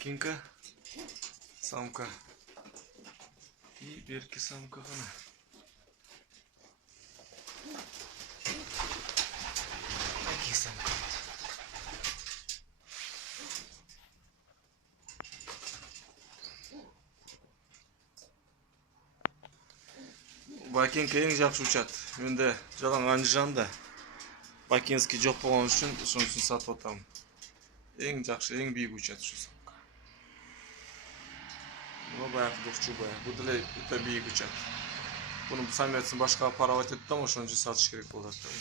Бакинка, самка и берки самка гана. Такие самка. Бакинка ең жақсы учат. Менде жалаң анжыранда. Бакинский жоқ болған үшін ошонысын сатып атам. Ең жақсы, ең бийик учат ушу самка. Мына баягы дукчу бая. Бу деле өтө бийик учат. Bunun sametini başka para ötetti ama şunu satış gerek olacak.